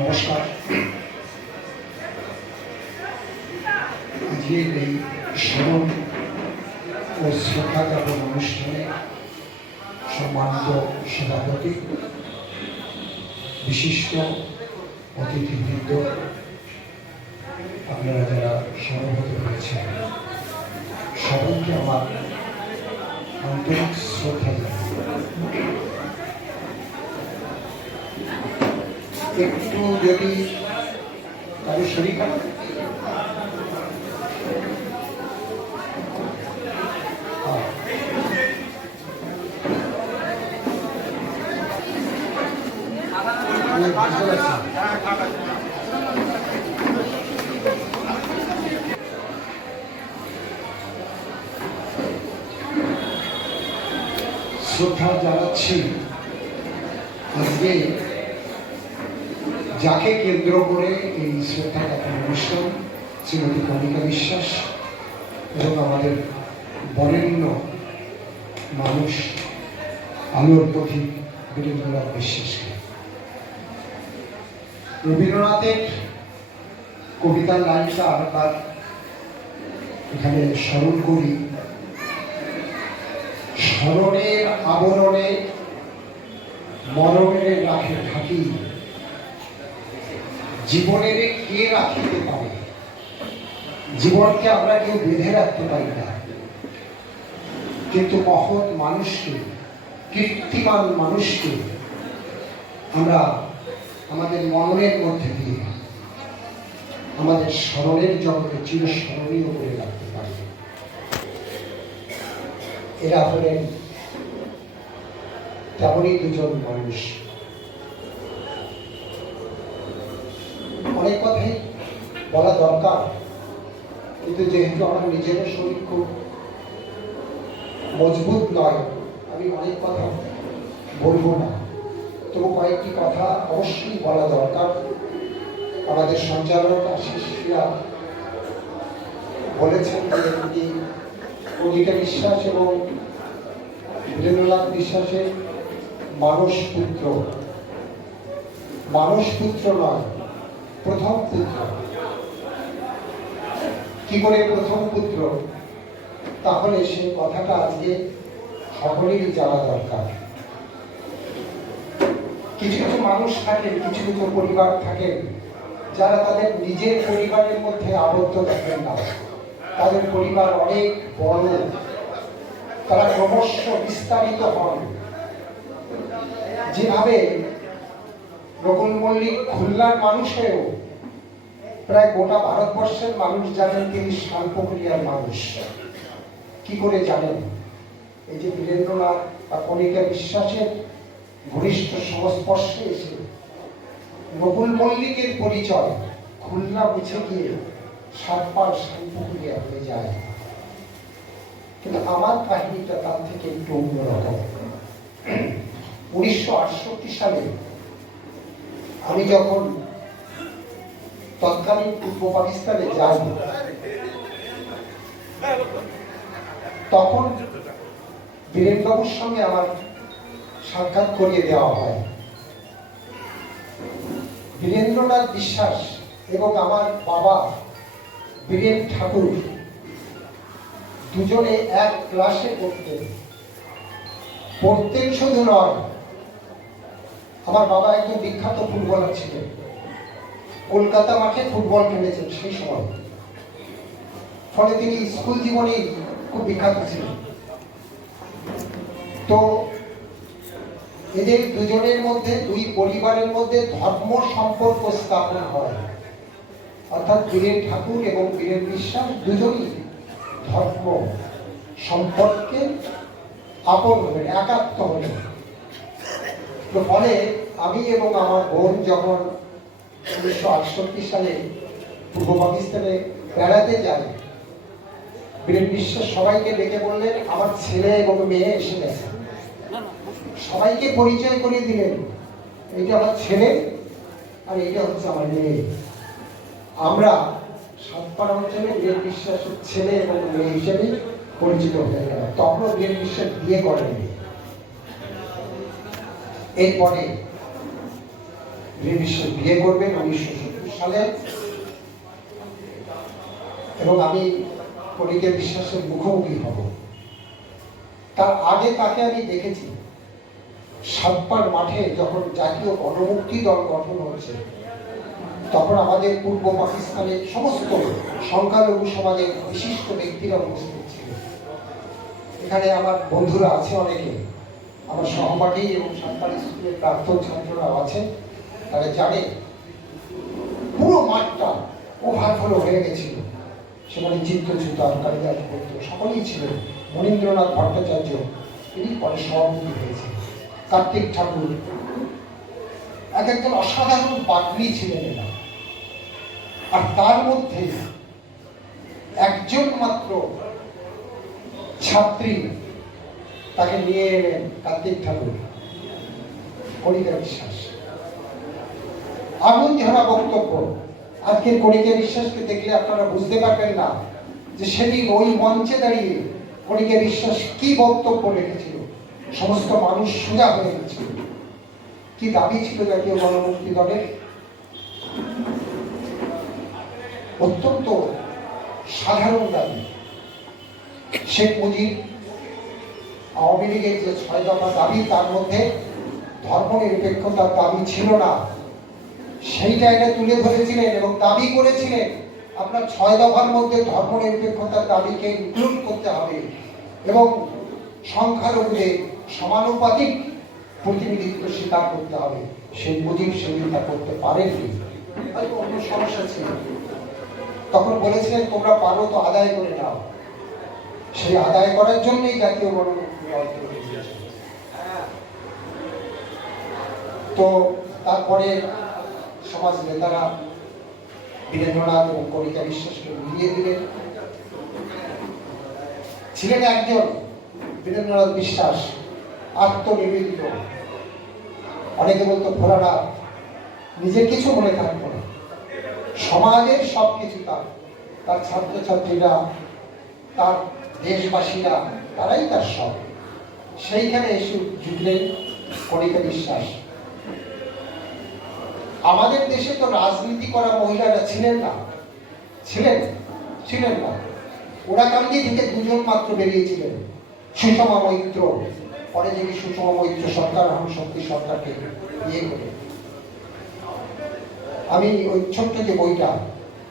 নমস্কার। আজকের এই স্মরণ ও শ্রদ্ধা জ্ঞাপন অনুষ্ঠানে সম্মানিত সভাপতি, বিশিষ্ট অতিথিবৃন্দ, আপনারা যারা সমবেত হয়েছেন, সবাইকে আমার আন্তরিক শ্রদ্ধা জানাই। একটু যদি কারও শরীর খারাপ হ্যাঁ। আমি বুঝতে পারছি। শ্রদ্ধা জানাচ্ছি আজকে যাকে কেন্দ্র করে এই শ্রদ্ধা জ্ঞাপন অনুষ্ঠান, শ্রীমতী কণিকা বিশ্বাস এবং আমাদের বরেণ্য মানুষ, আলোর পথিক বীরেন্দ্রনাথ বিশ্বাসকে। রবীন্দ্রনাথের কবিতার লাইনটা আরেকবার এখানে স্মরণ করি। স্মরণের আবরণে মরণের রাখে ঢাকি। জীবনের কে রাখতে পারে। জীবনকে আমরা কেউ বেঁধে রাখতে পারি না। কিন্তু মহৎ মানুষকে, কীর্তিমান মানুষকে আমরা আমাদের মননের মধ্যে দিয়ে, আমাদের স্মরণের জগতে চিরস্মরণীয় করে রাখতে পারি। এরা হলেন তেমনই দুজন মানুষ অনেক কথাই বলা দরকার। কিন্তু যেহেতু আমার নিজেরও শরীর খুব মজবুত নয়, আমি অনেক কথা বলব না। তবু কয়েকটি কথা অবশ্যই বলা দরকার। আমাদের সঞ্চালক আশিসরা বলেছেন যে উনি কবিতা বিশ্বাস এবং বীরেন্দ্রনাথ বিশ্বাসের মানুষ পুত্র। মানুষ পুত্র নয় প্রথম পুত্র। কি করে প্রথম পুত্র? তাহলে সে কথাটা আজকে সকলেরই জানা দরকার। কিছু কিছু মানুষ থাকেন, কিছু কিছু পরিবার থাকেন, যারা তাদের নিজের পরিবারের মধ্যে আবদ্ধ থাকেন না। তাদের পরিবার অনেক বড়। তারা ক্রমশ বিস্তারিত হন। যেভাবে রকুল মল্লিক খুলনার মানুষ হয়েও প্রায় গোটা ভারতবর্ষের মানুষ জানেন তিনি শাল্পক্রিয়ার মানুষ। কি করে জানেন? এই যে বীরেন্দ্রনাথ বা কণিকা বিশ্বাসের ঘনিষ্ঠ সংস্পর্শে এসে নকুল মল্লিকের পরিচয় খুলনা মুছে গিয়ে সাতবার শাল্পক্রিয়া হয়ে যায়। কিন্তু আমার কাহিনীটা তার থেকে একটু অন্যরকম। উনিশশো আটষট্টি সালে আমি যখন তৎকালীন পূর্ব পাকিস্তানে যাই, তখন বীরেনবাবুর সঙ্গে আমার সাক্ষাৎ করিয়ে দেওয়া হয়। বীরেন্দ্রনাথ বিশ্বাস এবং আমার বাবা বীরেন ঠাকুর দুজনে এক ক্লাসে পড়তেন। পড়তেন শুধু নয় আমার বাবা একজন বিখ্যাত ফুটবলার ছিলেন। কলকাতা মাঠে ফুটবল খেলেছেন সেই সময়। ফলে তিনি স্কুল জীবনে খুব বিখ্যাত ছিলেন। তো এদের দুজনের মধ্যে, দুই পরিবারের মধ্যে ধর্ম সম্পর্ক স্থাপন হয়। অর্থাৎ বীরেন ঠাকুর এবং বীরেন বিশ্বাস দুজনই ধর্ম সম্পর্কে আপন হলেন, একাত্ম হলেন। তো ফলে আমি এবং আমার বোন যখন উনিশশো আটষট্টি সালে পূর্ব পাকিস্তানে বেড়াতে যাই, বীরেন বিশ্বাস সবাইকে ডেকে বললেন, আমার ছেলে এবং মেয়ে এসে গেছে। সবাইকে পরিচয় করিয়ে দিলেন, এইটা আমার ছেলে আর এইটা হচ্ছে আমার মেয়ে। আমরা সাতপাড়া অঞ্চলে বীরেন বিশ্বাসের ছেলে এবং মেয়ে হিসেবে পরিচিত হয়ে গেল তখনও বীরেন বিশ্বাস বিয়ে করেননি। এরপরে বীরেন বিয়ে করবেন উনিশশো সত্তর সালে। এবং আমি কণিকা বিশ্বাসের মুখোমুখি হব। তার আগে তাকে আমি দেখেছি। সাতপার মাঠে যখন জাতীয় গণমুক্তি দল গঠন হচ্ছে তখন আমাদের পূর্ব পাকিস্তানের সমস্ত সংখ্যালঘু সমাজের বিশিষ্ট ব্যক্তিরা উপস্থিত ছিলেন। এখানে আমার বন্ধুরা আছে অনেকে। আমার সহপাঠী এবং সান্তালি স্কুলের প্রাক্তন ছাত্ররাও আছে, তারা জানে পুরো মাঠটা ওভারফ্লো হয়ে গেছিল। সেখানে চিত্রচ্যুতার কালিদাস ভট্ট সকলেই ছিলেন মনীন্দ্রনাথ ভট্টাচার্য, তিনি পরে সভাপতি হয়েছে কার্তিক ঠাকুর, এক একজন অসাধারণ বাগ্মী ছিলেন এরা। আর তার মধ্যে একজন মাত্র ছাত্রী তাকে নিয়ে এলেন কার্তিক ঠাকুর কণিকা বিশ্বাস। আগুন ঝরা বক্তব্য। আজকের কণিকা বিশ্বাসকে দেখলে আপনারা বুঝতে পারবেন না যে সেদিন ওই মঞ্চে দাঁড়িয়ে কণিকা বিশ্বাস কি বক্তব্য রেখেছিল সমস্ত মানুষ সোজা হয়ে গেছিল। কি দাবি ছিল জাতীয় গণমুক্তি দলের? অত্যন্ত সাধারণ দাবি। শেখ মুজিব আওয়ামী লীগের যে ছয় দফা দাবি, তার মধ্যে ধর্মনিরপেক্ষতার দাবি ছিল না। সেইটা এটা তুলে ধরেছিলেন এবং দাবি করেছিলেন, আপনার ছয় দফার মধ্যে ধর্মনিরপেক্ষতার দাবিকে ইনক্লুড করতে হবে এবং সংখ্যালঘুদের সমানুপাতিক প্রতিনিধিত্ব স্বীকার করতে হবে। সেই মুজিব সেদিনটা করতে পারেননি। হয়তো অন্য সমস্যা ছিল। তখন বলেছিলেন, তোমরা পারো তো আদায় করে নাও। সেই আদায় করার জন্যই জাতীয় গণমুক্তি দল তৈরি হয়েছে। তো তারপরে সমাজ নেতারা বীরেন্দ্রনাথ এবং কবিতা বিশ্বাসকে মিলিয়ে দিলেন। ছিলেন একজন বীরেন্দ্রনাথ বিশ্বাস, আত্মনিবেদিত। অনেকে বলতো ভোলানাথ নিজের কিছু মনে থাকতো না। সমাজের সব কিছু তার। তার ছাত্রছাত্রীরা, তার দেশবাসীরা, তারাই তার সব। সেইখানে এসে জুটলেন কণিকা বিশ্বাস। আমাদের দেশে তো রাজনীতি করা মহিলারা ছিলেন না। ছিলেন? ছিলেন না। ওরা কান্দি থেকে দুজন মাত্র বেরিয়েছিলেন, সুষমা মৈত্র। পরে যিনি সুষমা মৈত্র সরকার হন, শক্তি সরকারকে ইয়ে করে। আমি ওই ছোট্ট যে বইটা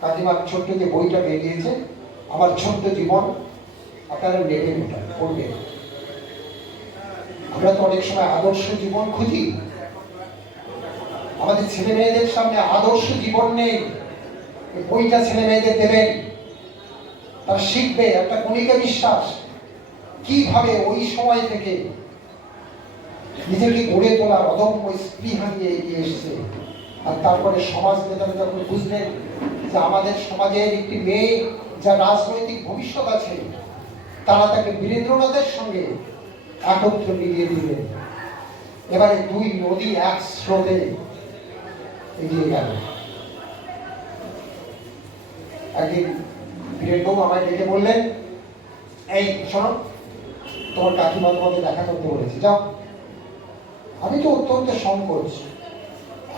কাকিমার ছোট্ট যে বইটা বেরিয়েছে, আমার ছোট্ট জীবন, আপনারা নেবেন ওটা, পড়বেন। আমরা তো অনেক সময় আদর্শ জীবন খুঁজি। আমাদের ছেলে মেয়েদের সামনে আদর্শ জীবন নেই। বইটা ছেলে মেয়েদের দেবেন। তারা শিখবে, একটা কণিকা বিশ্বাস। কীভাবে ওই সময় থেকে নিজেকে গড়ে তোলার অদম্য স্পৃহা নিয়ে এগিয়ে এসছে। আর তারপরে সমাজ নেতারা যখন বুঝলেন যে আমাদের সমাজের একটি মেয়ে যা রাজনৈতিক ভবিষ্যৎ আছে, তারা তাকে বীরেন্দ্রনাথের সঙ্গে একত্র মিলিয়ে দিলেন। এবারে দুই নদী এক স্রোতে এগিয়ে গেল। একদিন বীরেনবাবু আমায় ডেকে বললেন, এই, শোনো, তোমার কাকিমা তোমাকে দেখা করতে বলেছে, যাও। আমি তো অত্যন্ত সংকোচ।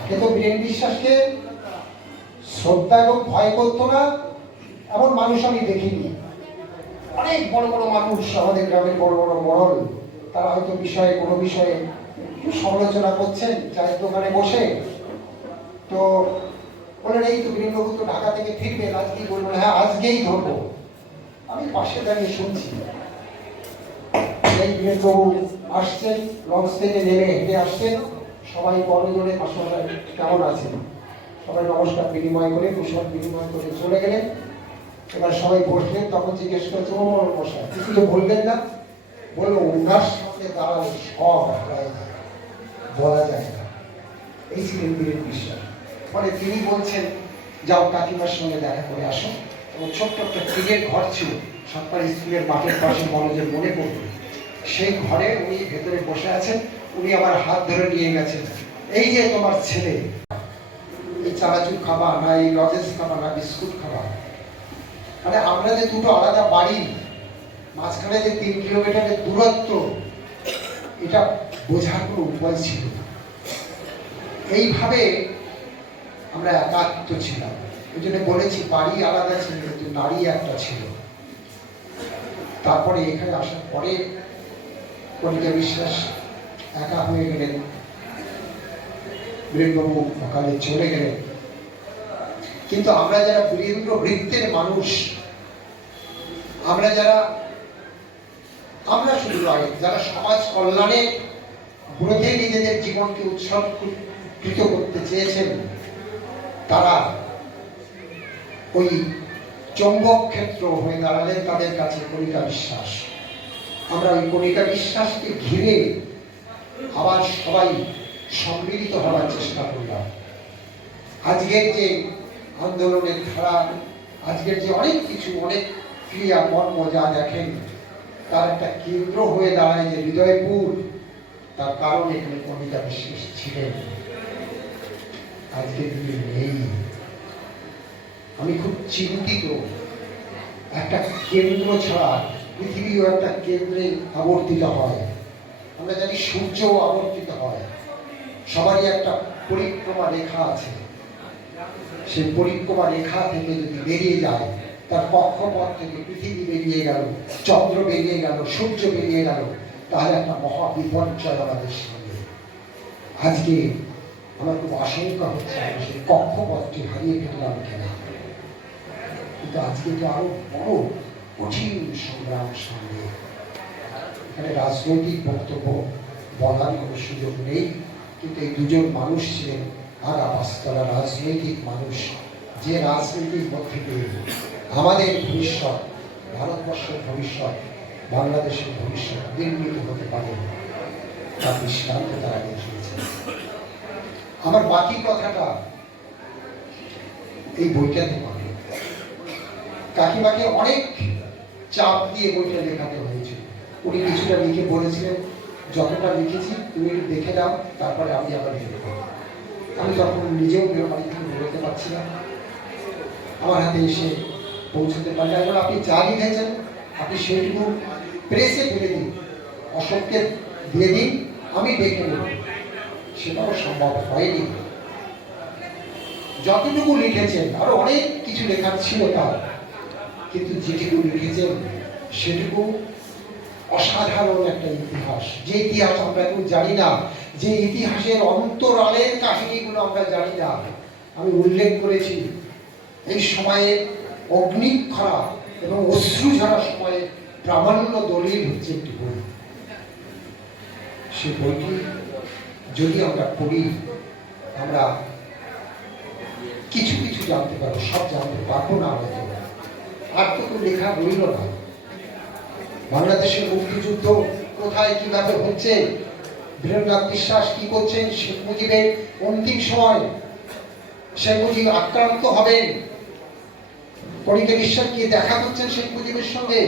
আগে তো বীরেন বিশ্বাসকে শ্রদ্ধা এবং ভয় করতো না, এমন মানুষ আমি দেখিনি। অনেক বড় বড় মানুষ আমাদের গ্রামের বড় বড় মরল তারা হয়তো বিষয়ে, কোনো বিষয়ে একটু সমালোচনা করছেন, চায়ের দোকানে বসে। তো বললেন এই তো বীরেনবাবু তো ঢাকা থেকে ফিরবেন আজকেই বলবেন? হ্যাঁ আজকেই ধরবো। আমি পাশে দাঁড়িয়ে শুনছি। আসছেন, লঞ্চ থেকে নেমে হেঁটে আসছেন। সবাই বড় জোরে আসলে কেমন আছেন? সবাই নমস্কার, বিনিময় করে, কুশল বিনিময় করে চলে গেলেন। এবার সবাই বসলেন, তখন জিজ্ঞেস করেছে ও মশাই, কিছু তো বললেন না? বলল উনার সঙ্গে দাঁড়ালে সব। বলা যায় না। এই ছিলেন বীরেন বিশ্বাস। মানে তিনি বলছেন, যাও কাকিমার সঙ্গে দেখা করে আসো। এবং ছোট্ট একটা টিনের ঘর ছিল, সরকারি স্কুলের মাঠের পাশে মনোজের মনে পড়বে সেই ঘরে উনি ভেতরে বসে আছেন, উনি আমার হাত ধরে নিয়ে গেছেন। এই যে তোমার ছেলে, এই চানাচুর খাবা না, এই লজেন্স খাবা না, বিস্কুট খাবা। মানে আমরা যে দুটো আলাদা বাড়ি, মাঝখানে যে তিন কিলোমিটারের দূরত্ব এটা বোঝার কোনো উপায় ছিল। এইভাবে আমরা একাত্ম ছিলাম। ওই জন্য বলেছি, বাড়ি আলাদা ছিল, কিন্তু নারী একটা ছিল। তারপরে এখানে আসার পরে কণিকা বিশ্বাস একা হয়ে গেলেন। বীরেন্দ্রবাবু সকালে চলে গেলেন। কিন্তু আমরা যারা বীরেন্দ্র বৃত্তের মানুষ, আমরা যারা আমরা শুধু নয়, যারা সমাজ কল্যাণে ব্রতে নিজেদের জীবনকে উৎসর্গীকৃত করতে চেয়েছেন, তারা ওই চৌম্বক ক্ষেত্র হয়ে দাঁড়ালেন তাদের কাছে কণিকা বিশ্বাস। আমরা ওই কণিকা বিশ্বাসকে ঘিরে আবার সবাই সম্মিলিত হওয়ার চেষ্টা করলাম। আজকের যে আন্দোলনের ধারা, আজকের যে অনেক কিছু, অনেক ক্রিয়া কর্ম যা দেখেন তার একটা কেন্দ্র হয়ে দাঁড়ায় যে হৃদয়পুর, তার কারণ এখানে কবিতা বিশ্বাস ছিলেন। আজকে তিনি নেই। আমি খুব চিন্তিত। একটা কেন্দ্র ছাড়া পৃথিবীও একটা কেন্দ্রে আবর্তিত হয়। আমরা জানি সূর্য আবর্তিত হয়। সবারই একটা পরিক্রমা রেখা আছে। সেই পরিক্রমা রেখা থেকে যদি বেরিয়ে যায় তার কক্ষপথ থেকে পৃথিবী বেরিয়ে গেল, চন্দ্র বেরিয়ে গেল, সূর্য বেরিয়ে গেল। তাহলে একটা মহা বিপর্যয় আমাদের সামনে। আজকে আমার খুব আশঙ্কা হচ্ছে সেই কক্ষপথটি হারিয়ে ফেললাম কেনা। কিন্তু আজকে তো আরও বড় কঠিন সংগ্রাম সামনে। এখানে রাজনৈতিক বক্তব্য বলার কোনো সুযোগ নেই, কিন্তু এই দুজন মানুষ ছিলেন আর আবাসতলা রাজনৈতিক মানুষ। যে রাজনীতির মধ্যে আমাদের ভবিষ্যৎ, ভারতবর্ষের ভবিষ্যৎ, বাংলাদেশের ভবিষ্যৎ নির্মিত হতে পারে তার দৃষ্টান্ত তারা দেখিয়েছে আমার বাকি কথাটা এই বইটাতে পাবে কাকিমাকে অনেক চাপ দিয়ে বইটা লেখাতে হয়েছে উনি কিছুটা লিখে বলেছিলেন, যতটা লিখেছি, তুমি দেখে দাও তারপরে আমি আবার লিখে আমি তখন নিজেও বাড়ি থেকে বেরোতে পারছি না। আমার হাতে এসে পৌঁছতে আমি বললাম, আপনি যা লিখেছেন আপনি সেটুকু প্রেসে ফেলে দিন। অশোককে দিয়ে দিন আমি দেখে নেব। সেটাও সম্ভব হয়নি। যতটুকু লিখেছেন আরও অনেক কিছু লেখার ছিল তার কিন্তু যেটুকু লিখেছেন সেটুকু অসাধারণ একটা ইতিহাস। যে ইতিহাস আমরা কেউ জানি না যে ইতিহাসের অন্তরালের কাহিনীগুলো আমরা জানি না। আমি উল্লেখ করেছি এই সময়ে অগ্নিক্ষরা এবং অশ্রু ঝরা সময়ে প্রামাণ্য দলিল হচ্ছে একটি বই। সেই বইটি যদি আমরা পড়ি, আমরা কিছু কিছু জানতে পারব, সব জানতে পারব না হয়তো আর তো কোনো লেখা রইল না। বাংলাদেশের মুক্তিযুদ্ধ কোথায়, কীভাবে হচ্ছে? বীরেন্দ্রনাথ বিশ্বাস কি করছেন? শেখ মুজিবের অন্তিম সময়। শেখ মুজিব আক্রান্ত হবেন। কণিকা বিশ্বাস কি দেখা করছেন শেখ মুজিবের সঙ্গে।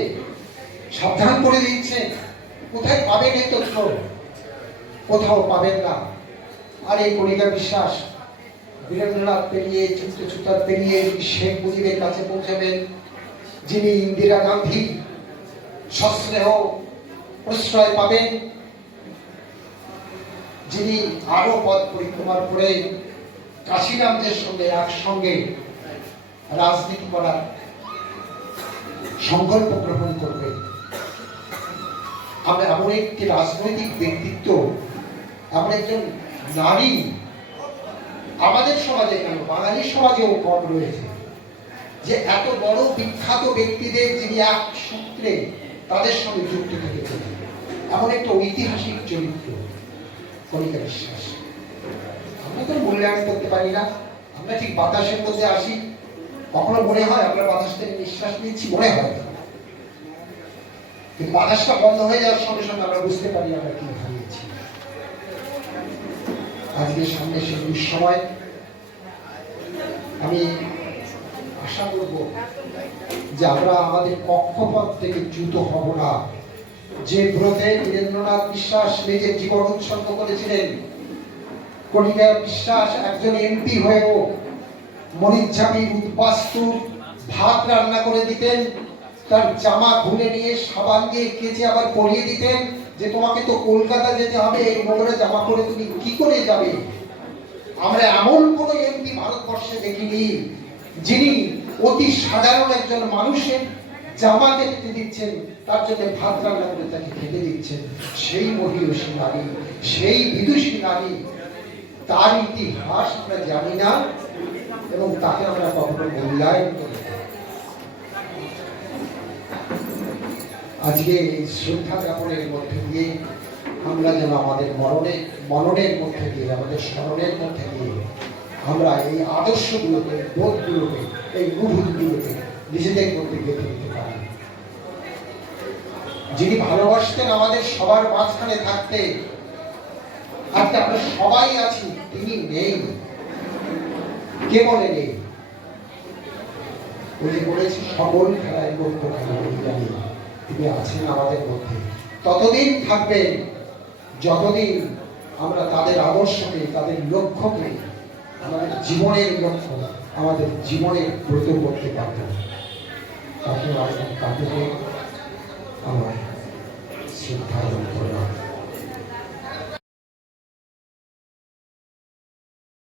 সাবধান করে দিচ্ছেন কোথায় পাবেন এই তথ্য? কোথাও পাবেন না। আর এই কণিকা বিশ্বাস বীরেন্দ্রনাথ পেরিয়ে চিত্রচূতার পেরিয়ে শেখ মুজিবের কাছে পৌঁছাবেন, যিনি ইন্দিরা গান্ধী সস্নেহ প্রশ্রয় পাবেন, যিনি আরও পথ পরিক্রমার করে কাশিরামদের সঙ্গে একসঙ্গে রাজনীতি করার সংকল্প গ্রহণ করবে। আমরা এমন একটি রাজনৈতিক ব্যক্তিত্ব, এমন একজন নারী আমাদের সমাজে কেন? বাঙালি সমাজেও কম রয়েছে। যে এত বড় বিখ্যাত ব্যক্তিদের যিনি এক সূত্রে তাদের সঙ্গে যুক্ত থেকেছেন এমন একটা ঐতিহাসিক চরিত্র কণিকা বিশ্বাস। আমরা তো মূল্যায়ন করতে পারি না। আমরা ঠিক বাতাসের মধ্যে আসি। কখনো মনে হয় আমরা বাতাস থেকে নিঃশ্বাস নিচ্ছি মনে হয়। কিন্তু বাতাসটা বন্ধ হয়ে যাওয়ার সঙ্গে সঙ্গে আমরা বুঝতে পারি আমরা কি হারিয়েছি। আজকে সামনে সে দুঃসময়। আমি আশা করব যে আমরা আমাদের কক্ষপথ থেকে চ্যুত হব না। যে ব্রতে বীরেন্দ্রনাথ বিশ্বাস নিজের জীবন উৎসর্গ করেছিলেন কণিকা বিশ্বাস একজন এমপি হয়েও মরিচাপি উদ্বাস্তু ভাত রান্না করে দিতেন, তার জামা খুলে নিয়ে সাবান দিয়ে কেচে আবার পরিয়ে দিতেন যে তোমাকে তো কলকাতা যেতে হবে এই নোংরা জামা পরে তুমি কি করে যাবে? আমরা এমন কোন এমপি ভারতবর্ষে দেখিনি, যিনি অতি সাধারণ একজন মানুষের জামা দেখতে দিচ্ছেন, তার জন্য ভাত রান্না করে তাকে খেতে দিচ্ছেন। সেই মহিষী নারী, সেই বিদুষী নারী, তার ইতিহাস আমরা জানি না। এবং তাকে আমরা কখনো মূল্যায়ন করি আজকে এই শ্রদ্ধা জ্ঞাপনের মধ্যে দিয়ে আমরা যেন আমাদের মরণে, মননের মধ্যে দিয়ে, আমাদের স্মরণের মধ্যে দিয়ে আমরা এই আদর্শগুলোকে, বোধগুলোকে, এই মুভূতগুলোকে নিজেদের মধ্যে গেঁথে দিতে পারি। যিনি ভালোবাসতেন আমাদের সবার মাঝখানে থাকতে আজকে আমরা সবাই আছি, তিনি নেই। কে বলে নেই উনি বলেছি, সকল খেলায় লক্ষ্য খেলা তিনি আছেন আমাদের মধ্যে। ততদিন থাকবেন যতদিন আমরা তাদের আদর্শকে, তাদের লক্ষ্যকে, আমাদের জীবনের লক্ষ্য, আমাদের জীবনে ব্রত করতে পারব। তাকে তাকে আমার শ্রদ্ধা করলাম